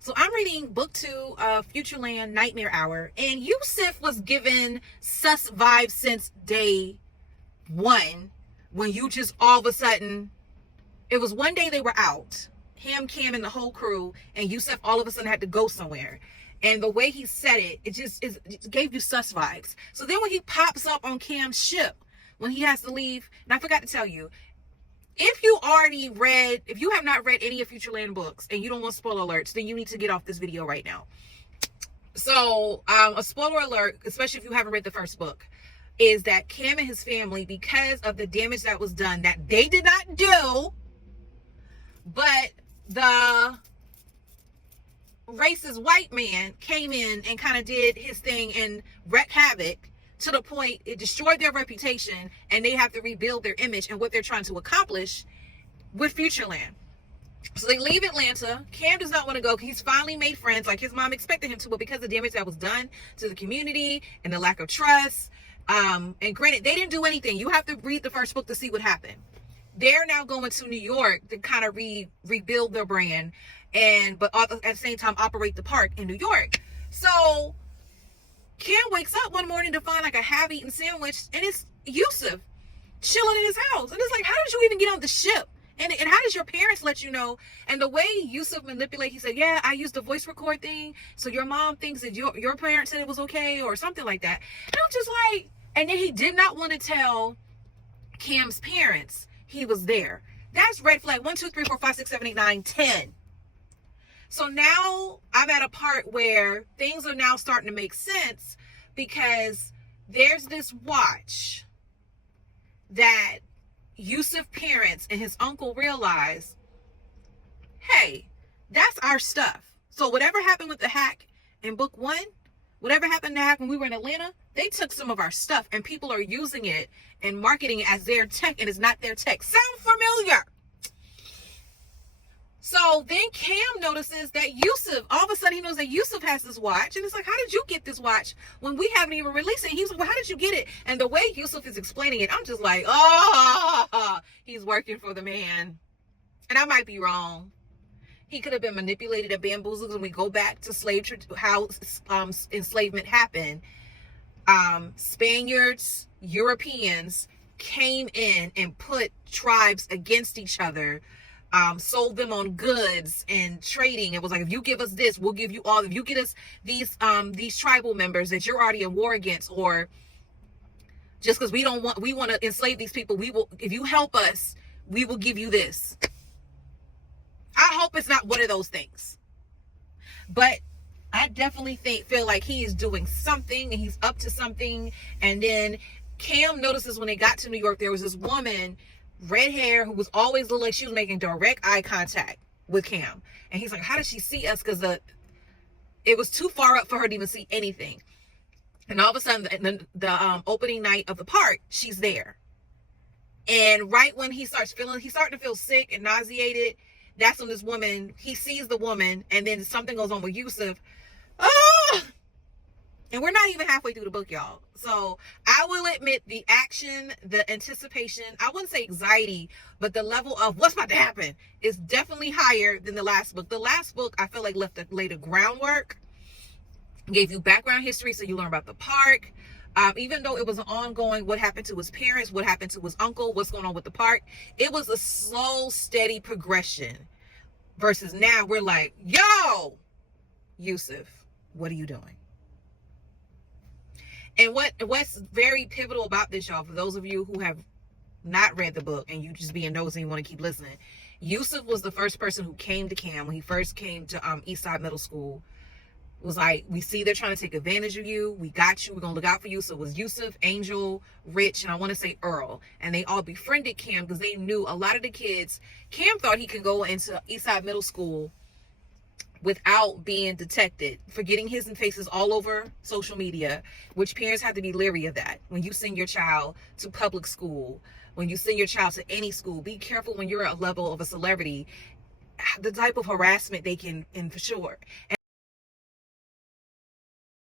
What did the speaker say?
So I'm reading book 2 of Futureland Nightmare Hour, and Yusuf was given sus vibes since day 1, when you just all of a sudden, it was one day they were out, him, Cam, and the whole crew, and Yusuf all of a sudden had to go somewhere. And the way he said it, it gave you sus vibes. So then when he pops up on Cam's ship, when he has to leave, and I forgot to tell you, if you have not read any of Futureland books and you don't want spoiler alerts, then you need to get off this video right now. So a spoiler alert, especially if you haven't read the first book, is that Cam and his family, because of the damage that was done that they did not do, but the racist white man came in and kind of did his thing and wreaked havoc, to the point it destroyed their reputation, and they have to rebuild their image and what they're trying to accomplish with Futureland. So they leave Atlanta. Cam does not want to go because he's finally made friends like his mom expected him to, but because of the damage that was done to the community and the lack of trust, and granted, they didn't do anything. You have to read the first book to see what happened. They're now going to New York to kind of rebuild their brand, but at the same time operate the park in New York. So Cam wakes up one morning to find like a half-eaten sandwich, and it's Yusuf chilling in his house. And it's like, how did you even get on the ship? And how does your parents let you know? And the way Yusuf manipulated, he said, yeah, I used the voice record thing, so your mom thinks that your parents said it was okay, or something like that. And I'm just like, and then he did not want to tell Cam's parents he was there. That's red flag 1, 2, 3, 4, 5, 6, 7, 8, 9, 10. So now I'm at a part where things are now starting to make sense, because there's this watch that Yusuf's parents and his uncle realized, hey, that's our stuff. So whatever happened with the hack in book 1, whatever happened to hack when we were in Atlanta, they took some of our stuff and people are using it and marketing it as their tech, and it's not their tech. Sound familiar? So then Cam notices that Yusuf, all of a sudden he knows that Yusuf has this watch, and it's like, how did you get this watch when we haven't even released it? And he was like, well, how did you get it? And the way Yusuf is explaining it, I'm just like, oh, he's working for the man. And I might be wrong. He could have been manipulated and bamboozled. When we go back to how enslavement happened, Spaniards, Europeans came in and put tribes against each other, sold them on goods and trading. It was like, if you give us this, we'll give you all. If you get us these tribal members that you're already in war against, or just because we want to enslave these people, we will. If you help us, we will give you this. I hope it's not one of those things, but I definitely feel like he is doing something and he's up to something. And then Cam notices when they got to New York, there was this woman, red hair, who was always looking like she was making direct eye contact with Cam. And he's like, how did she see us? Because it was too far up for her to even see anything. And all of a sudden, the opening night of the park, she's there. And right when he's starting to feel sick and nauseated, that's when this woman, he sees the woman, and then something goes on with Yusuf. Oh! And we're not even halfway through the book, y'all. So I will admit, the action, the anticipation, I wouldn't say anxiety, but the level of what's about to happen is definitely higher than the last book. The last book, I feel like laid the groundwork, gave you background history so you learn about the park. Even though it was an ongoing, what happened to his parents, what happened to his uncle, what's going on with the park, it was a slow, steady progression. Versus now, we're like, yo, Yusuf, what are you doing? And what's very pivotal about this, y'all, for those of you who have not read the book and you just being nosy and want to keep listening, Yusuf was the first person who came to Cam when he first came to Eastside Middle School. Was like, we see they're trying to take advantage of you. We got you. We're going to look out for you. So it was Yusuf, Angel, Rich, and I want to say Earl. And they all befriended Cam because they knew a lot of the kids. Cam thought he could go into Eastside Middle School without being detected for getting his and faces all over social media, which parents have to be leery of that. When you send your child to public school, when you send your child to any school, be careful when you're at a level of a celebrity, the type of harassment they can, and for sure.